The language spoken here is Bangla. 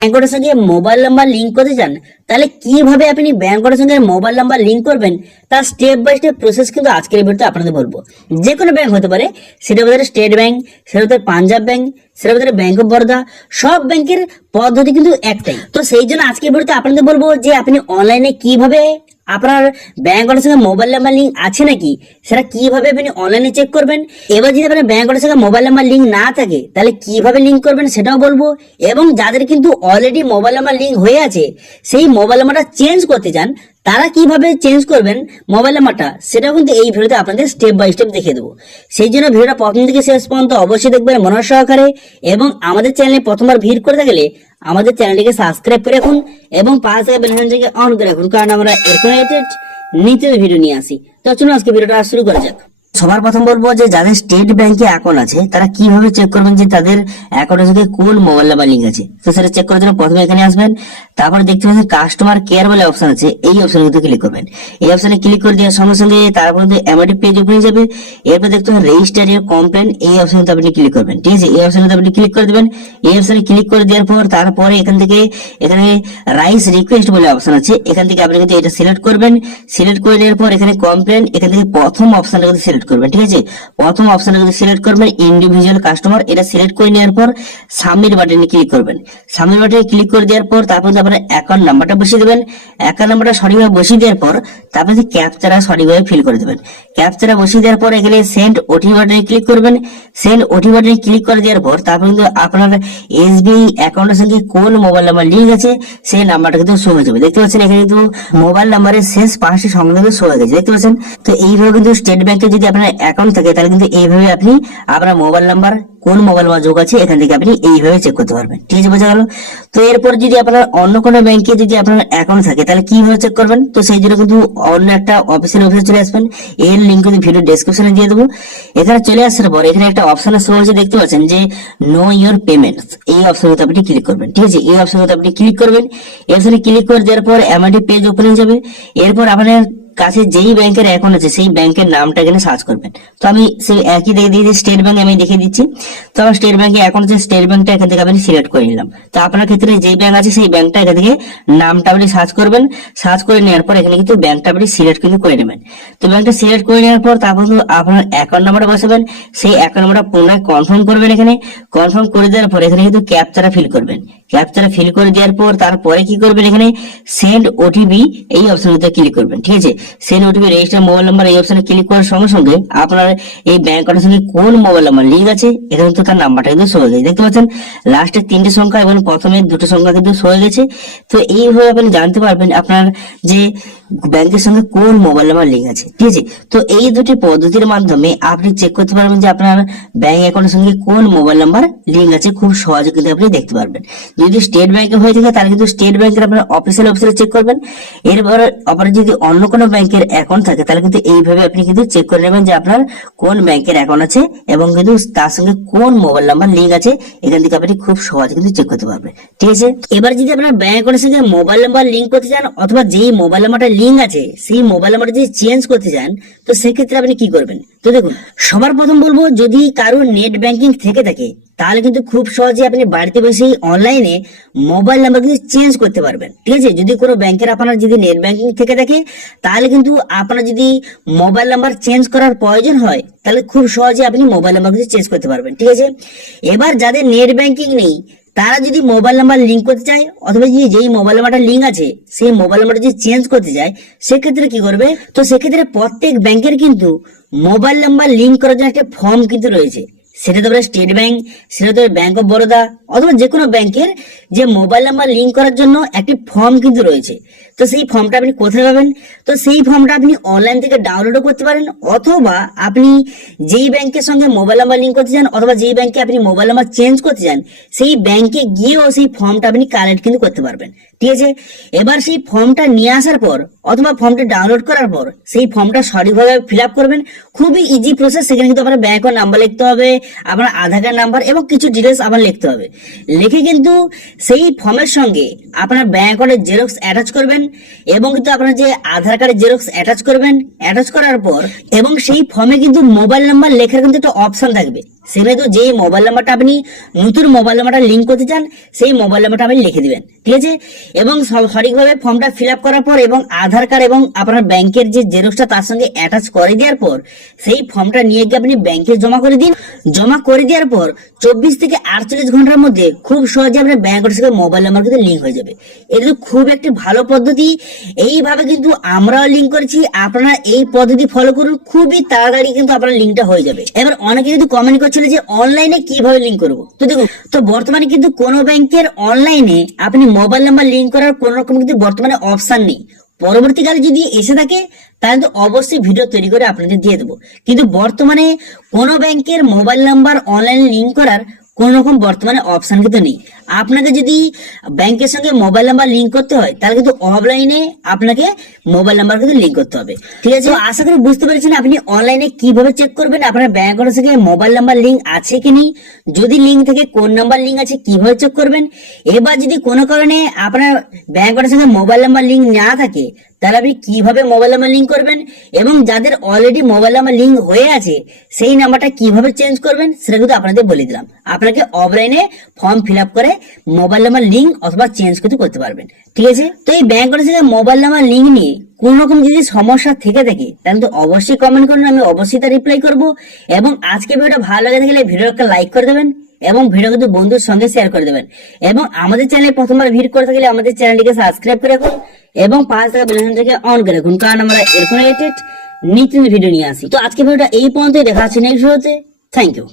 ব্যাংকের সঙ্গে মোবাইল নাম্বার লিঙ্ক করতে চান, তাহলে কীভাবে আপনি ব্যাংকের সঙ্গে মোবাইল নাম্বার লিঙ্ক করবেন তার স্টেপ বাই স্টেপ প্রসেস কিন্তু আজকের ভিডিওতে আপনাদের বলব। যে কোনো ব্যাংক হতে পারে, সেটা হতে স্টেট ব্যাংক সেটা হতে পাঞ্জাব ব্যাংক সেটা হতে ব্যাংক অফ বরোদা সব ব্যাংকের পদ্ধতি কিন্তু একটাই। তো সেই জন্য আজকের ভিডিওতে আপনাদের বলব যে আপনি অনলাইনে কীভাবে আপনার ব্যাঙ্ক অ্যাকাউন্টের সঙ্গে মোবাইল নাম্বার লিঙ্ক আছে নাকি? সেটা কীভাবে আপনি অনলাইনে চেক করবেন? এবার যদি আপনার ব্যাঙ্ক অ্যাকাউন্টের সঙ্গে মোবাইল নাম্বার লিঙ্ক না থাকে, তাহলে কীভাবে লিঙ্ক করবেন সেটাও বলব। এবং যাদের কিন্তু অলরেডি মোবাইল নাম্বার লিঙ্ক হয়ে আছে, সেই মোবাইল নাম্বারটা চেঞ্জ করতে চান তারা কীভাবে চেঞ্জ করবেন মোবাইল নাম্বারটা সেটাও কিন্তু এই ভিডিওতে আপনাদের স্টেপ বাই স্টেপ দেখিয়ে দেবো। সেই জন্য ভিডিওটা প্রথম থেকে শেষ পর্যন্ত অবশ্যই দেখবেন মনোর সহকারে এবং আমাদের চ্যানেলে প্রথমবার ভিড় করে থাকলে আমাদের চ্যানেলটিকে সাবস্ক্রাইব করে রাখুন এবং পাশে থেকে বেল অন করে রাখুন, কারণ আমরা এরকম নিত্য ভিডিও নিয়ে আসি। তো চলুন আজকে ভিডিওটা শুরু করা যাক। সবার প্রথম বলব যে যাদের স্টেট ব্যাংকে অ্যাকাউন্ট আছে, তারা কীভাবে চেক করবেন যে তাদের অ্যাকাউন্টের সঙ্গে কোন মোবাইল নাম্বার লিঙ্ক আছে? তো সেটা চেক করার জন্য প্রথমে এখানে আসবেন, তারপর দেখতে পাচ্ছেন কাস্টমার কেয়ার বলে অপশন আছে, এই অপশনে কিন্তু ক্লিক করবেন। এই অপশনে ক্লিক করে দেওয়ার সঙ্গে সঙ্গে তারপর কিন্তু এমআরটি পেজ ওপেন হয়ে যাবে, এরপর দেখতে পাবেন রেজিস্টার ইয়ার কমপ্লেন এই অপশনে আপনি ক্লিক করবেন, ঠিক আছে? এই অপশনে আপনি ক্লিক করে দেবেন, এই অপশনে ক্লিক করে দেওয়ার পর তারপরে এখান থেকে, এখানে রাইস রিকোয়েস্ট বলে অপশন আছে, এখান থেকে আপনি কিন্তু এটা সিলেক্ট করবেন সিলেক্ট করে দেওয়ার পর এখানে কমপ্লেন এখান থেকে প্রথম অপশনটা কিন্তু সিলেক্ট করবেন, ঠিক আছে? প্রথম অপশনটা কিন্তু সিলেক্ট করবেন ইন্ডিভিজুয়াল কাস্টমার এটা সিলেক্ট করে নেওয়ার পর সাবমিট বাটনে ক্লিক করবেন। সাবমিট বাটনে ক্লিক করে দেওয়ার পর তারপর আপনার অ্যাকাউন্ট নাম্বারটা বসিয়ে দেবেন অ্যাকাউন্ট নাম্বারটা সঠিকভাবে বসিয়ে দেওয়ার পর তারপরে ক্যাপচারা সঠিকভাবে ফিল করে দেবেন। ক্যাপচারা বসিয়ে দেওয়ার পর এখানে সেন্ড ওটি বাটনে ক্লিক করবেন। সেন্ড ওটি বাটনে ক্লিক করে দেওয়ার পর তারপর কিন্তু আপনার এসবিআই অ্যাকাউন্টের সঙ্গে কোন মোবাইল নাম্বার লিঙ্ক আছে, সেই নাম্বারটা কিন্তু শো হয়ে যাবে। দেখতে পাচ্ছেন এখানে কিন্তু মোবাইল নাম্বারের শেষ পাঁচটি কিন্তু শো হয়ে গেছে। দেখতে পাচ্ছেন? তো এইভাবে কিন্তু স্টেট ব্যাংকে যদি আপনার অ্যাকাউন্ট থাকে, তাহলে কিন্তু এইভাবে আপনি আপনার মোবাইল নাম্বার কোন মোবাইল নাম্বার যোগ আছে, এখান থেকে আপনি এইভাবে চেক করতে পারবেন। ঠিক আছে, বোঝা গেল? তো এরপর যদি আপনার অন্য কোনো ব্যাংকে যদি আপনার অ্যাকাউন্ট থাকে, তাহলে কীভাবে চেক করবেন? তো সেই জন্য কিন্তু অন্য একটা অফিসের অফিসে চলে আসবেন। এর লিঙ্ক কিন্তু ভিডিও ডেসক্রিপশনে দিয়ে দেবো। এখানে চলে আসার পর এখানে একটা অপশন শো হচ্ছে দেখতে পাচ্ছেন যে নো ইওর পেমেন্টস এই অপশনে আপনি ক্লিক করবেন, ঠিক আছে? এই অপশনে আপনি ক্লিক করবেন। অপশনে ক্লিক করে দেওয়ার পর এমআইডি পেজ ওপেন হয়ে যাবে। এরপর আপনার কাছে যেই ব্যাংকের অ্যাকাউন্ট আছে, সেই ব্যাংকের নামটা এখানে সার্চ করবেন। তো আমি সেই একই দেখে দিয়েছি স্টেট ব্যাংক আমি দেখিয়ে দিচ্ছি। তো আমার স্টেট ব্যাংকে অ্যাকাউন্ট আছে স্টেট ব্যাংকটা এখান থেকে আমি সিলেক্ট করে নিলাম। তো আপনার ক্ষেত্রে যেই ব্যাংক আছে, সেই ব্যাংকটা এখান থেকে নামটা আপনি সার্চ করবেন। সার্চ করে নেওয়ার পর এখানে কিন্তু ব্যাংকটা আপনি সিলেক্ট কিন্তু করে নেবেন। তো ব্যাংকটা সিলেক্ট করে নেওয়ার পর তারপর কিন্তু আপনার অ্যাকাউন্ট নাম্বারটা বসাবেন। সেই অ্যাকাউন্ট নাম্বারটা পুনরায় কনফার্ম করবেন এখানে। কনফার্ম করে দেওয়ার পর এখানে কিন্তু ক্যাপচারা ফিল করবেন। ক্যাপচারা ফিল করে দেওয়ার পর তারপরে কি করবেন এখানে সেন্ড ওটিপি এই অপশনটাতে ক্লিক করবেন, ঠিক আছে? Send OTP register mobile number এই অপশনে ক্লিক করার সঙ্গে সঙ্গে আপনার এই ব্যাংক অ্যাকাউন্টের সঙ্গে কোন মোবাইল নাম্বার লিঙ্ক আছে, এখানে তো তার নাম্বারটা কিন্তু শো হয়ে গেছে দেখতে পাচ্ছেন লাস্টের তিনটে সংখ্যা এবং প্রথমে দুটো সংখ্যা কিন্তু শো হয়ে গেছে। তো এইভাবে আপনি জানতে পারবেন আপনার যে ব্যাংকের সঙ্গে কোন মোবাইল নাম্বার লিঙ্ক আছে? ঠিক আছে? তো এই দুটি পদ্ধতির মাধ্যমে আপনি চেক করতে পারবেন যে আপনার ব্যাংক অ্যাকাউন্টের সঙ্গে কোন মোবাইল নাম্বার লিঙ্ক আছে। খুব সহজে কিন্তু আপনি দেখতে পারবেন। যদি স্টেট ব্যাংকে হয়ে থাকে, তাহলে কিন্তু স্টেট ব্যাংকের আপনার অফিসিয়াল অফিসে চেক করবেন। এরপর আবার যদি অন্য কোনো ব্যাংকের অ্যাকাউন্ট থাকে, তাহলে কিন্তু এইভাবে আপনি কিন্তু চেক করে নেবেন যে আপনার কোন ব্যাংকের অ্যাকাউন্ট আছে এবং কিন্তু তার সঙ্গে কোন মোবাইল নাম্বার লিঙ্ক আছে। এখান থেকে আপনি খুব সহজে কিন্তু চেক করতে পারবেন। ঠিক আছে? এবার যদি আপনার ব্যাংক অ্যাকাউন্টের সঙ্গে মোবাইল নাম্বার লিঙ্ক করতে চান, অথবা যেই মোবাইল নাম্বারটা লিঙ্ক আছে, সেই মোবাইল নাম্বারটা যদি চেঞ্জ করতে চান, তো সেক্ষেত্রে আপনি কি করবেন? তো দেখুন, সবার প্রথম বলব, যদি কারোর নেট ব্যাংকিং থেকে থাকে, তাহলে কিন্তু খুব সহজে আপনি বাড়িতে বসেই অনলাইনে মোবাইল নাম্বার কিন্তু চেঞ্জ করতে পারবেন। ঠিক আছে? যদি কোনো ব্যাংকের আপনার যদি নেট ব্যাংকিং থেকে থাকে, তাহলে কিন্তু আপনার যদি মোবাইল নাম্বার চেঞ্জ করার প্রয়োজন হয়, তাহলে খুব সহজে আপনি মোবাইল নাম্বার কিন্তু চেঞ্জ করতে পারবেন। ঠিক আছে? এবার যাদের নেট ব্যাংকিং নেই তারা যদি মোবাইল নাম্বার লিঙ্ক করতে চায়, অথবা যদি যেই মোবাইল নাম্বারটা লিঙ্ক আছে, সেই মোবাইল নাম্বার যদি চেঞ্জ করতে চায়, সেক্ষেত্রে কি করবে? তো সেক্ষেত্রে প্রত্যেক ব্যাংকের কিন্তু মোবাইল নাম্বার লিঙ্ক করার জন্য একটা ফর্ম কিন্তু রয়েছে। সেটা তো স্টেট ব্যাংক সেটা তো ব্যাংক অফ বরোদা অথবা যে কোনো ব্যাংকের যে মোবাইল নাম্বার লিঙ্ক করার জন্য একটি ফর্ম কিন্তু রয়েছে। তো সেই ফর্মটা আপনি কোথায় পাবেন? তো সেই ফর্মটা আপনি অনলাইন থেকে ডাউনলোডও করতে পারেন, অথবা আপনি যেই ব্যাংকের সঙ্গে মোবাইল নাম্বার লিঙ্ক করতে চান, অথবা যেই ব্যাংকে আপনি মোবাইল নাম্বার চেঞ্জ করতে চান, সেই ব্যাংকে গিয়েও সেই ফর্মটা আপনি কালেক্ট কিন্তু করতে পারবেন। ঠিক আছে? এবার সেই ফর্মটা নিয়ে আসার পর, অথবা ফর্মটা ডাউনলোড করার পর, সেই ফর্মটা সঠিকভাবে ফিল আপ করবেন। খুবই ইজি প্রসেস সেখানে কিন্তু আপনার ব্যাংক নাম্বার লিখতে হবে, আপনার আধার কার্ড নাম্বার এবং কিছু ডিটেলস আবার লিখতে হবে। লিখে কিন্তু সেই ফর্মের সঙ্গে আপনার ব্যাংক অ্যাকাউন্টের জেরক্স অ্যাটাচ করবেন এবং কিন্তু আপনার যে আধার কার্ডের জেরক্স অ্যাটাচ করবেন অ্যাটাচ করার পর, এবং সেই ফর্মে কিন্তু মোবাইল নাম্বার লেখার কিন্তু একটা অপশন থাকবে। সেখানে তো যেই মোবাইল নাম্বারটা আপনি নতুন মোবাইল নাম্বারটা লিঙ্ক করতে চান, সেই মোবাইল নাম্বারটা আপনি লিখে দিবেন, ঠিক আছে? এবং সঠিকভাবে ফর্মটা ফিল করার পর এবং আধার কার্ড এবং আপনার ব্যাংকের যে জেরক্সটা তার সঙ্গে অ্যাটাচ করে দেওয়ার পর, সেই ফর্মটা নিয়ে গিয়ে আপনি ব্যাংকে জমা করে দিন। জমা করে দেওয়ার পর চব্বিশ থেকে আটচল্লিশ ঘণ্টার মধ্যে খুব সহজে আপনার ব্যাংক সঙ্গে মোবাইল নাম্বার কিন্তু লিঙ্ক হয়ে যাবে। এটা তো খুব একটি ভালো পদ্ধতি। এইভাবে কিন্তু আমরাও লিঙ্ক করেছি। আপনারা এই পদ্ধতি ফলো করুন। খুবই তাড়াতাড়ি কিন্তু আপনার লিঙ্কটা হয়ে যাবে। এবার অনেকে কিন্তু কমেন্ট করছিল যে অনলাইনে কীভাবে লিঙ্ক করব? তো দেখুন তো বর্তমানে কিন্তু কোনো ব্যাংকের অনলাইনে আপনি মোবাইল নাম্বার লিঙ্ক করার কোনো রকম কিন্তু বর্তমানে অপশন নেই। পরবর্তীকালে যদি এসে থাকে, তাহলে তো অবশ্যই ভিডিও তৈরি করে আপনাদের দিয়ে দেবো। কিন্তু বর্তমানে কোনো ব্যাংকের মোবাইল নাম্বার অনলাইনে লিঙ্ক করার কোন রকম বর্তমানে অপশন কিন্তু নেই। আপনাকে যদি ব্যাংকের সঙ্গে মোবাইল নাম্বার লিঙ্ক করতে হয় তাহলে কিন্তু অফলাইনে আপনাকে মোবাইল নাম্বার কিন্তু লিঙ্ক করতে হবে। ঠিক আছে? আশা করি বুঝতে পেরেছেন আপনি অনলাইনে কীভাবে চেক করবেন আপনার ব্যাংক অ্যাকাউন্টের সঙ্গে মোবাইল নাম্বার লিঙ্ক আছে কি নেই যদি লিঙ্ক থেকে কোন নাম্বার লিঙ্ক আছে কীভাবে চেক করবেন? এবার যদি কোনো কারণে আপনার ব্যাংক অ্যাকাউন্টের সঙ্গে মোবাইল নাম্বার লিঙ্ক না থাকে তাহলে আপনি কীভাবে মোবাইল নাম্বার লিঙ্ক করবেন এবং যাদের অলরেডি মোবাইল নাম্বার লিঙ্ক হয়ে আছে সেই নাম্বারটা কীভাবে চেঞ্জ করবেন সেটা কিন্তু আপনাদের বলে দিলাম। আপনাকে অফলাইনে ফর্ম ফিল আপ করে মোবাইল নাম্বার লিঙ্ক অথবা চেঞ্জ করতে করতে পারবেন। ঠিক আছে? তো এই ব্যাংক থেকে মোবাইল নাম্বার লিঙ্ক নিয়ে কোন রকম যদি সমস্যা থেকে থাকে, তাহলে তো অবশ্যই কমেন্ট করুন, আমি অবশ্যই তা রিপ্লাই করব। এবং আজকে ভিডিওটা ভালো লাগে থাকলে ভিডিওটা লাইক করে দেবেন এবং ভিডিও কিন্তু বন্ধুর সঙ্গে শেয়ার করে দেবেন। এবং আমাদের চ্যানেলে প্রথমবার ভিড় করে থাকলে আমাদের চ্যানেলটিকে সাবস্ক্রাইব করে রাখুন এবং পাঁচ টাকা বেলাইকনটাকে অন করে রাখুন, কারণ আমরা এরকম রিলেটেড নিত্য ভিডিও নিয়ে আসি। তো আজকে ভিডিওটা এই পর্যন্তই, দেখা হচ্ছে নেক্সট ভিডিওতে থ্যাংক ইউ